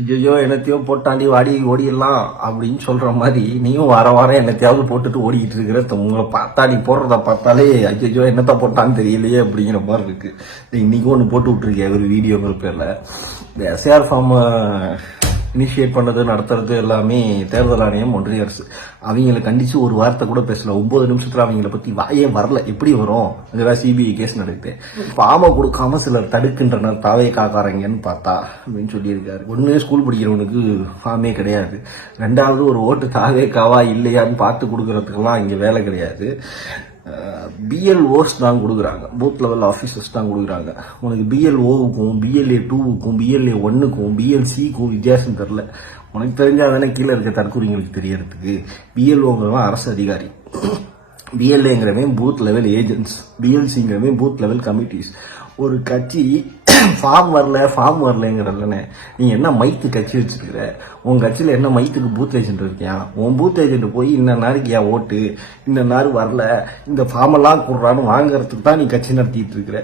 ஐயோ என்னத்தையோ போட்டாண்டி வாடி ஓடிடலாம் அப்படின்னு சொல்ற மாதிரி நீயும் வார வாரம் என்னத்தையாவது போட்டுட்டு ஓடிக்கிட்டு இருக்கிற உங்களை பார்த்தா நீ போடுறத பார்த்தாலே ஐயோ என்னத்த போட்டான்னு தெரியலையே அப்படிங்கிற மாதிரி இருக்கு. இன்னைக்கும் ஒன்று போட்டு விட்டுருக்கேன் ஒரு வீடியோங்கிற பேர்ல. இந்த எஸ்ஆர் ஃபார்ம் இனிஷியேட் பண்ணது நடத்துறது எல்லாமே தேர்தல் ஆணையம், ஒன்றிய அரசு. அவங்களை கண்டிச்சு ஒரு வார்த்தை கூட பேசல. 9 நிமிஷத்துல அவங்கள பத்தி வாயே வரல. எப்படி வரும்? இதெல்லாம் சிபிஐ கேஸ் நடக்குது. பாம கொடுக்காம சிலர் தடுக்கின்றனர் தாவே காக்காரங்கன்னு பார்த்தா அப்படின்னு சொல்லியிருக்காரு. ஒண்ணு ஸ்கூல் படிக்கிறவனுக்கு ஃபார்மே கிடையாது, ரெண்டாவது ஒரு ஓட்டு தாவே காவா இல்லையான்னு பார்த்து கொடுக்கறதுக்கெல்லாம் இங்க வேலை கிடையாது. BLOs தான் கொடுக்குறாங்க, பூத் லெவல் ஆஃபீஸர்ஸ் தான் கொடுக்குறாங்க. உனக்கு BLOவுக்கும் BLA 2க்கும் BLA 1க்கும் BLCக்கும் வித்தியாசம் தெரியல. உனக்கு தெரிஞ்சாதானே கீழே இருக்க தற்கொலைங்களுக்கு தெரியறதுக்கு. BLOங்கிறவன் அரசு அதிகாரி, BLAங்கிறவன் பூத் லெவல் ஏஜென்ட்ஸ், BLCங்கிறவன் பூத் லெவல் கமிட்டிஸ். ஒரு கட்சி ஃபார்ம் வரலங்கிறதுலனே நீ என்ன மைத்து கட்சி வச்சிருக்கிற? உன் கட்சியில என்ன மைத்துக்கு பூத் ஏஜென்ட் இருக்கியா? உன் பூத் ஏஜென்ட் போய் இந்த நாருக்கு ஏன் ஓட்டு, இந்த நாரு வரல, இந்த ஃபார்ம் எல்லாம் கொடுறான்னு வாங்குறதுக்கு தான் நீ கட்சி நடத்திட்டு இருக்கிற.